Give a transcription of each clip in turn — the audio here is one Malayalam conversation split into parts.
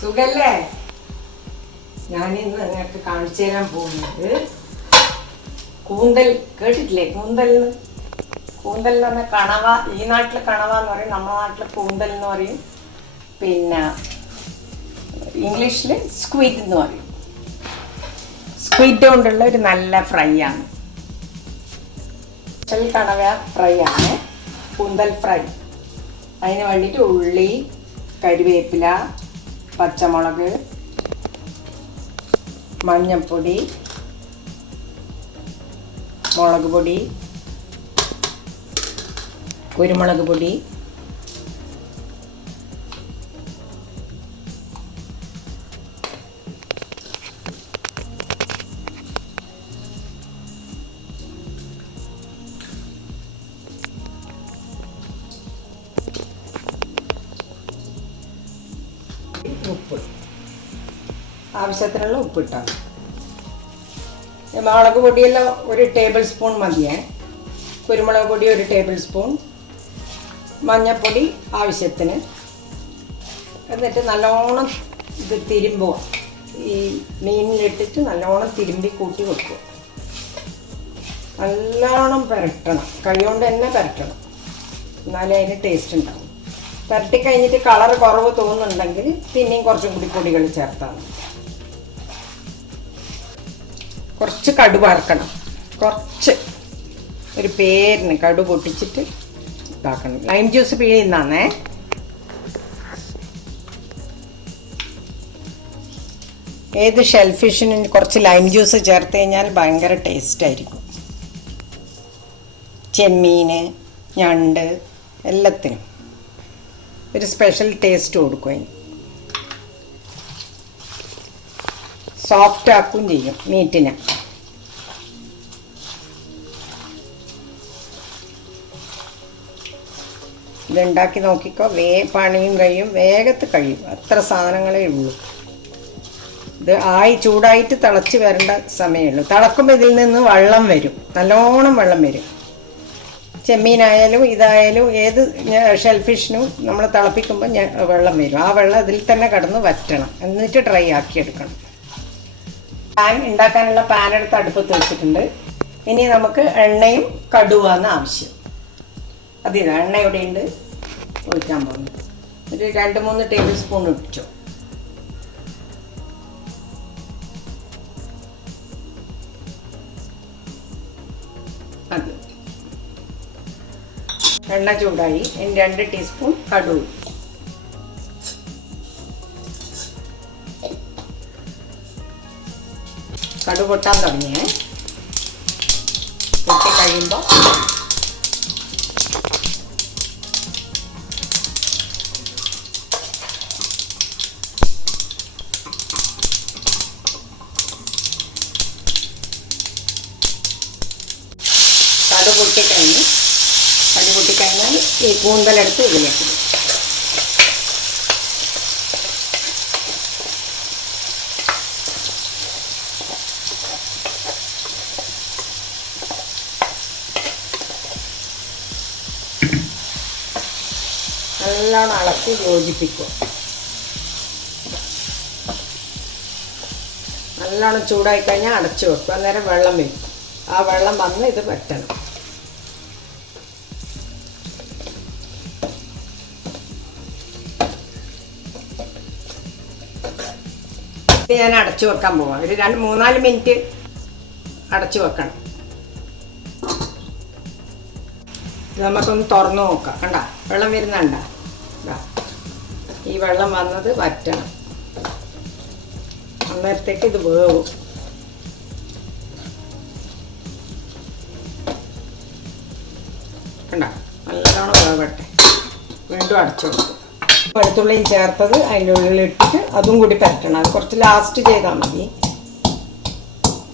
സുഖല്ലേ? ഞാനിന്ന് നിങ്ങൾക്ക് കാണിച്ചു തരാൻ പോകുന്നത് കൂന്തൽ. കേട്ടിട്ടില്ലേ കൂന്തൽ? കൂന്തൽ എന്ന് പറഞ്ഞാൽ കണവ. ഈ നാട്ടിൽ കണവ എന്ന് പറയും, നമ്മുടെ നാട്ടിൽ കൂന്തൽ എന്ന് പറയും. പിന്നെ ഇംഗ്ലീഷിൽ സ്ക്വിഡ് എന്ന് പറയും. സ്ക്വിഡ് കൊണ്ടുള്ള ഒരു നല്ല ഫ്രൈ ആണ്. കണവ ഫ്രൈ ആണ് കൂന്തൽ ഫ്രൈ. അതിന് വേണ്ടിയിട്ട് ഉള്ളി, കരിവേപ്പില, പച്ചമുളക്, മഞ്ഞൾപ്പൊടി, മുളക് പൊടി, കുരുമുളക് പൊടി, ഉപ്പ്, ആവശ്യത്തിനുള്ള ഉപ്പിട്ടാൽ. മുളക് പൊടിയെല്ലാം 1 ടേബിൾ സ്പൂൺ മതിയേ. കുരുമുളക് പൊടി 1 ടേബിൾ സ്പൂൺ, മഞ്ഞൾപ്പൊടി ആവശ്യത്തിന്. എന്നിട്ട് നല്ലോണം ഇത് തിരുമ്പുക. ഈ മീനിലിട്ടിട്ട് നല്ലോണം തിരുമ്പി കൂട്ടി വെക്കുക. നല്ലോണം പുരട്ടണം, കൈ കൊണ്ട് തന്നെ പുരട്ടണം, എന്നാലേ അതിന് ടേസ്റ്റ് ഉണ്ടാവും. പുരട്ടി കഴിഞ്ഞിട്ട് കളർ കുറവ് തോന്നുന്നുണ്ടെങ്കിൽ പിന്നെയും കുറച്ചും കൂടി പൊടികൾ ചേർത്താൽ മതി. കുറച്ച് കടുക് വറുക്കണം, കുറച്ച് ഒരു പേരിന് കടുക് പൊട്ടിച്ചിട്ട് ഇതാക്കണം. ലൈം ജ്യൂസ് പിഴിയുന്നേ. ഏത് ഷെൽഫിഷിനും കുറച്ച് ലൈം ജ്യൂസ് ചേർത്ത് കഴിഞ്ഞാൽ ഭയങ്കര ടേസ്റ്റ് ആയിരിക്കും. ചെമ്മീന്, ഞണ്ട് എല്ലാത്തിനും ഒരു സ്പെഷ്യൽ ടേസ്റ്റ് കൊടുക്കും. അതിന് സോഫ്റ്റ് ആക്കുകയും ചെയ്യും മീറ്റിനെ. ഇതുണ്ടാക്കി നോക്കിക്കോ, പണിയും കഴിയും, വേഗത്തിൽ കഴിയും. അത്ര സാധനങ്ങളേ ഉള്ളൂ. ഇത് ചൂടായിട്ട് തിളച്ച് വരേണ്ട സമയമേ ഉള്ളൂ. തിളക്കുമ്പോൾ ഇതിൽ നിന്ന് വെള്ളം വരും, നല്ലോണം വെള്ളം വരും. ചെമ്മീനായാലും ഇതായാലും ഏത് ഷെൽഫിഷിനും നമ്മൾ തിളപ്പിക്കുമ്പോൾ വെള്ളം വരും. ആ വെള്ളം ഇതിൽ തന്നെ കിടന്ന് വറ്റണം, എന്നിട്ട് ഡ്രൈ ആക്കി എടുക്കണം. പാൻ ഉണ്ടാക്കാനുള്ള പാൻ എടുത്ത് അടുപ്പത്ത് വെച്ചിട്ടുണ്ട്. ഇനി നമുക്ക് എണ്ണയും കടുവാണ് ആവശ്യം. അതിന് എണ്ണ ഇവിടെയുണ്ട്, ഒഴിക്കാൻ പോകുന്നു. ഒരു 2-3 ടേബിൾ സ്പൂൺ ഒഴിച്ചു. അത് എണ്ണ ചൂടായി. ഇനി 2 ടീസ്പൂൺ കടുക്. കടുക് പൊട്ടാൻ തുടങ്ങിയേ. പൊട്ടി കഴിയുമ്പോൾ കടുക് പൊട്ടിക്കഴിഞ്ഞാൽ ഈ കൂന്തലെടുത്ത് ഇതിലേക്ക് ഇടും. നല്ലോണം ഇളക്കി യോജിപ്പിക്കുക. നല്ലോണം ചൂടായി കഴിഞ്ഞാൽ അടച്ചു വെക്കും. അന്നേരം വെള്ളം വരും. ആ വെള്ളം വന്ന് ഇത് വറ്റണം. ഇത് ഞാൻ അടച്ചു വെക്കാൻ പോവാം. ഒരു 2-3-4 മിനിറ്റ് അടച്ചു വെക്കണം. ഇത് നമുക്കൊന്ന് തുറന്നു നോക്കാം. കണ്ട വെള്ളം വരുന്നുണ്ട? ഈ വെള്ളം വന്നത് വറ്റണം. അന്നേരത്തേക്ക് ഇത് വേവും. കണ്ട നല്ലോണം വേവട്ടെ. വീണ്ടും അടച്ചു വെക്കും. വെളുത്തുള്ളിയും ചേർത്തത് അതിൻ്റെ ഉള്ളിലിട്ടിട്ട് അതും കൂടി പരട്ടണം. അത് കുറച്ച് ലാസ്റ്റ് ചെയ്താൽ മതി.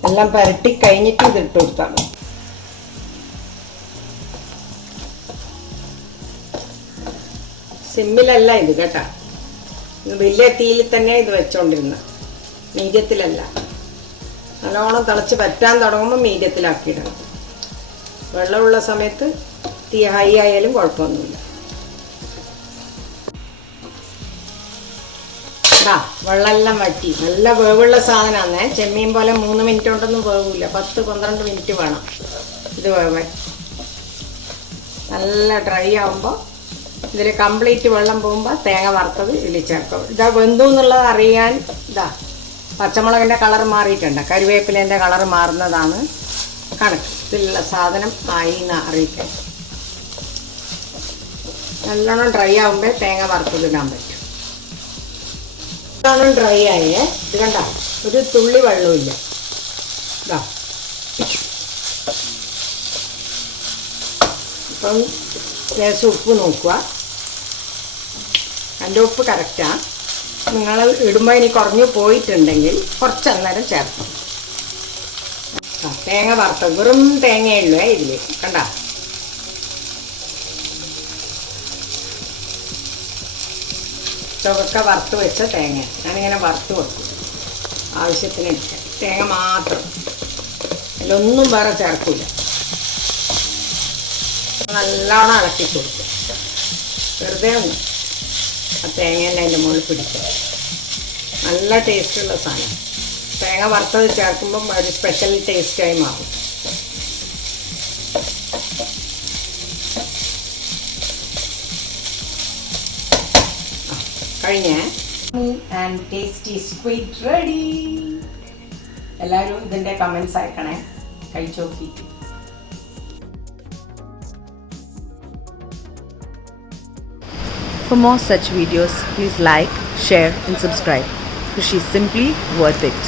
എല്ലാം പരട്ടി കഴിഞ്ഞിട്ട് ഇത് ഇട്ട് കൊടുത്താൽ മതി. സിമ്മിലല്ല ഇത് കേട്ടാ. വലിയ തീയിൽ തന്നെ ഇത് വെച്ചോണ്ടിരുന്ന, മീഡിയത്തിലല്ല. നല്ലോണം തിളച്ച് പറ്റാൻ തുടങ്ങുമ്പോൾ മീഡിയത്തിലാക്കിയിടണം. വെള്ളമുള്ള സമയത്ത് തീ ഹൈ ആയാലും കുഴപ്പമൊന്നുമില്ല. വെള്ളമെല്ലാം വറ്റി. നല്ല വേവുള്ള സാധനമാണ്. ചെമ്മീൻ പോലെ 3 മിനിറ്റ് കൊണ്ടൊന്നും വേവില്ല. 10-12 മിനിറ്റ് വേണം ഇത് വേവാൻ. നല്ല ഡ്രൈ ആകുമ്പോൾ ഇതിൽ കംപ്ലീറ്റ് വെള്ളം പോകുമ്പോൾ തേങ്ങ വറുത്തത് ഇതിൽ ചേർക്കും. ഇതാ വെന്തു എന്നുള്ളത് അറിയാൻ പച്ചമുളകിൻ്റെ കളർ മാറിയിട്ടുണ്ട്, കറിവേപ്പിലേൻ്റെ കളർ മാറുന്നതാണ് കണക്ക്. ഇതിലുള്ള സാധനം ആയി എന്ന് അറിയിക്കാൻ. നല്ലോണം ഡ്രൈ ആകുമ്പോൾ തേങ്ങ വറുത്തതിടാൻ പറ്റും. ഇതാണ് ഡ്രൈ ആയേ. ഇത് കണ്ട, ഒരു തുള്ളി വെള്ളമില്ല. ഇതാ ഇപ്പം ലേശം ഉപ്പ് നോക്കുക. എൻ്റെ ഉപ്പ് കറക്റ്റാണ്. നിങ്ങൾ ഇടുമ്പോൾ ഇനി കുറഞ്ഞു പോയിട്ടുണ്ടെങ്കിൽ കുറച്ച് അന്നേരം ചേർക്കും. തേങ്ങ വറുത്ത വെറും തേങ്ങയുള്ളൂ ഇതിൽ. കണ്ട, ചുവക്ക വറുത്ത് വെച്ച തേങ്ങ ഞാനിങ്ങനെ വറുത്ത് വെക്കും ആവശ്യത്തിന് എടുക്കാൻ. തേങ്ങ മാത്രം, അതിലൊന്നും വേറെ ചേർക്കില്ല. നല്ലോണം ഇളക്കി കൊടുക്കും. വെറുതെ ഒന്ന് ആ തേങ്ങയെല്ലാം അതിൻ്റെ മുകളിൽ പിടിക്കും. നല്ല ടേസ്റ്റുള്ള സാധനം. തേങ്ങ വറുത്തത് ചേർക്കുമ്പം ഒരു സ്പെഷ്യൽ ടേസ്റ്റായി മാറും. കഴിഞ്ഞേ. And tasty squid ready. എല്ലാവരും ഇതിൻ്റെ കമൻസ് അയക്കണേ, കഴിച്ചു നോക്കിയിട്ട്. For more such videos, please like, share and subscribe. Sushi is simply worth it.